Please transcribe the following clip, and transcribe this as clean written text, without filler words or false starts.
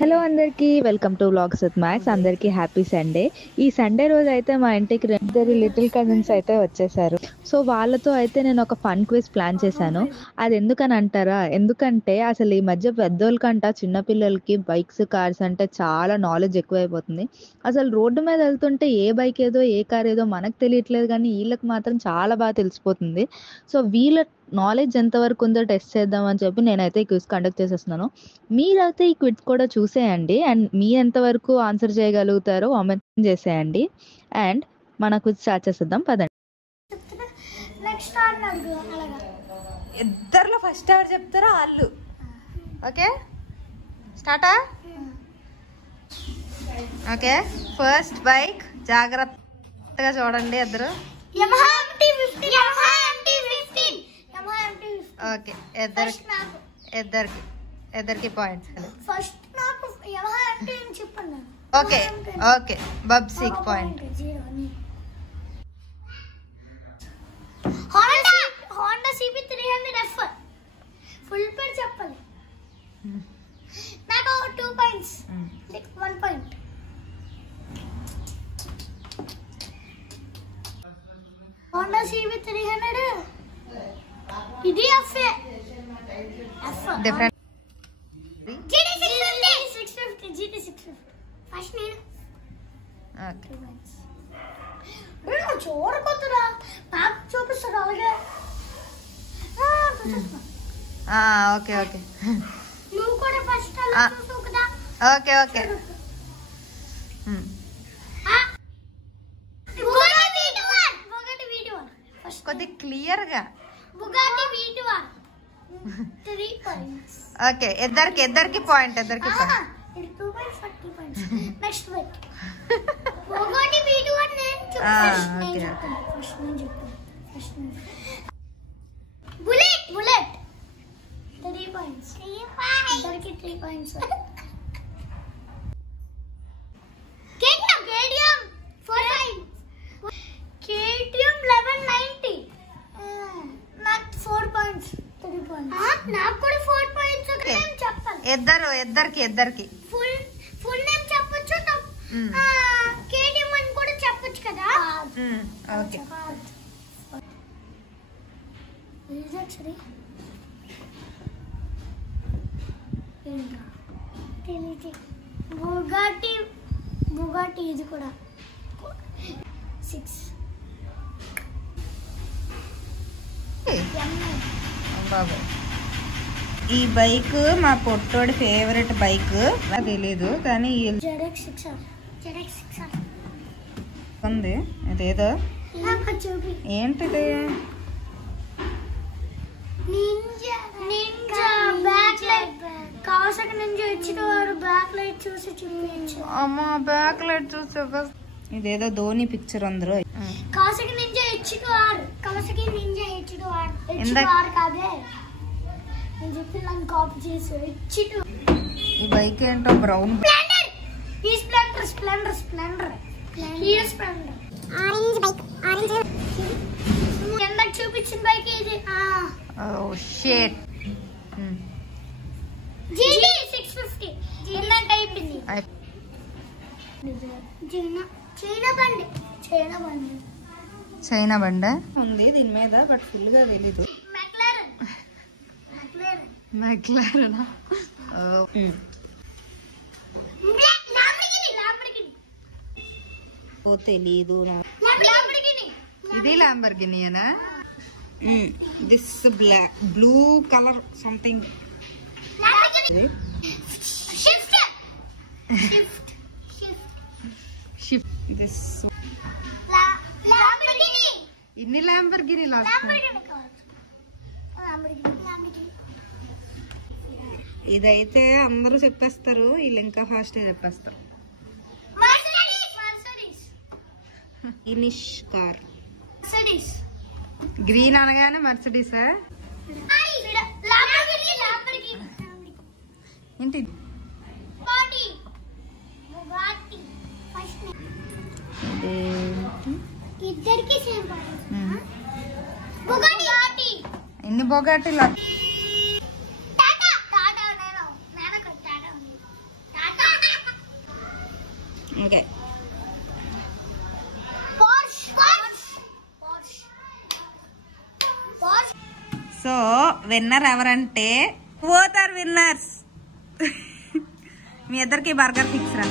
Hello అందరికీ welcome to vlogs with max. అందరికీ happy Sunday. ఈ సండే రోజు అయితే మా ఇంటికి ఇద్దరు లిటిల్ కజిన్స్ అయితే వచ్చేసారు. సో వాళ్ళతో అయితే నేను ఒక ఫన్ క్విజ్ ప్లాన్ చేశాను. అది ఎందుకని అంటారా, ఎందుకంటే అసలు ఈ మధ్య పెద్దోళ్ళకంట చిన్నపిల్లలకి బైక్స్ కార్స్ అంటే చాలా నాలెడ్జ్ ఎక్కువైపోతుంది. అసలు రోడ్డు మీద వెళ్తుంటే ఏ బైక్ ఏదో ఏ కార్ ఏదో మనకు తెలియట్లేదు, కానీ వీళ్ళకి మాత్రం చాలా బాగా తెలిసిపోతుంది. సో వీళ్ళ నాలెడ్జ్ ఎంతవరకు ఉందో టెస్ట్ చేద్దామని చెప్పి నేనైతే ఈ క్విజ్ కండక్ట్ చేసేస్తున్నాను. మీరైతే ఈ క్విజ్ కూడా చూసేయండి అండ్ మీ ఎంతవరకు ఆన్సర్ చేయగలుగుతారో కామెంట్ చేసేయండి. అండ్ మన క్విజ్ స్టార్ట్ చేసేద్దాం పదండి. ఇద్దరులో ఫస్ట్ ఎవరు చెప్తారో వాళ్ళు. ఓకే స్టార్టా? ఓకే ఫస్ట్ బైక్ జాగ్రత్తగా చూడండి ఇద్దరు. ఓకే ఇద్దరికి పాయింట్స్. ఓకే ఓకే బబ్సీకి point. Honda CB 300F full పేరు చెప్పాలి. నాకు 2 పాయింట్స్ 1 పాయింట్. హోండా సిబి 300 ఇది ఎఫ్ డిఫరెంట్. GT 650 ఫస్ట్ నేను. ఓకే చూడకొద్దురా, నాకు చూపిస్తాడు అలాగే. ఓకే ఓకే నువ్వు కూడా ఫస్ట్ అలా చూసావు కదా. ఓకే ఓకే కొద్దిగా క్లియర్గా. Bugatti V2R 3 points. ఓకే ఇద్దరికి point. 2 points 40 points. Next wait Bugatti V2R నేను చెప్తాను. ఫస్ట్ నేను చెప్తాను. Bullet 3 points. ఇద్దరికి 3 పాయింట్స్. KTM 4 points. కేటీఎం 1190 నాకు 4 పాయింట్స్ 3 పాయింట్స్. నాకు కూడా 4 పాయింట్స్. నేను చెప్పాలి ఇద్దరికి ఫుల్ నేమ్ చెప్పొచ్చు. కేటీఎం అని కూడా చెప్పొచ్చు కదా. ఓకే బుగాటి ఇది కూడా 6. బాబు ఈ బైక్ మా పొట్టోడి ఫేవరెట్ బైక్. నాకు తెలీదు కానీ ఉంది. ఇదేదో ఏంటిది? కావాసకి నుంచి వచ్చిన వారు బ్యాక్ లైట్ చూసి చూపించు. అమ్మా బ్యాక్ లైట్ చూసి ఇదేదో ధోని పిక్చర్ అందరూ. Kawasaki Ninja H2R. Kawasaki Ninja H2R కాదే నేను చెప్పి నన్ను కాపీ చేసి హెచ్2. ఈ బైక్ ఏంటో బ్రౌన్. ఈ స్ప్లెండర్ ఈ స్ప్లెండర్ ఆరెంజ్ బైక్. ఎందాక చూపించిన బైక్ ఇది. Oh shit. GT 650 ఎందాక అయిపోయింది. చైనా బండ ఉంది దీని మీద, బట్ ఫుల్ గా తెలీదు. మెక్లారెనా? ఓ తెలీదు. ఇది ల్యాంబర్గినియేనా? This blue colour something. ఇన్ని ల్యాంబర్గిని ఇదైతే అందరూ చెప్పేస్తారు, వీళ్ళు ఇంకా ఫాస్ట్ చెప్పేస్తారు. ఇనిష్ కార్ గ్రీన్ అనగానే మర్సిడీసా ఏంటి? ఎన్ని బొగాటీలు? ఓకే సో విన్నర్ ఎవరంటే బోత్ ఆర్ విన్నర్స్. మీ ఇద్దరికి బర్గర్ ఫిక్స్ రా.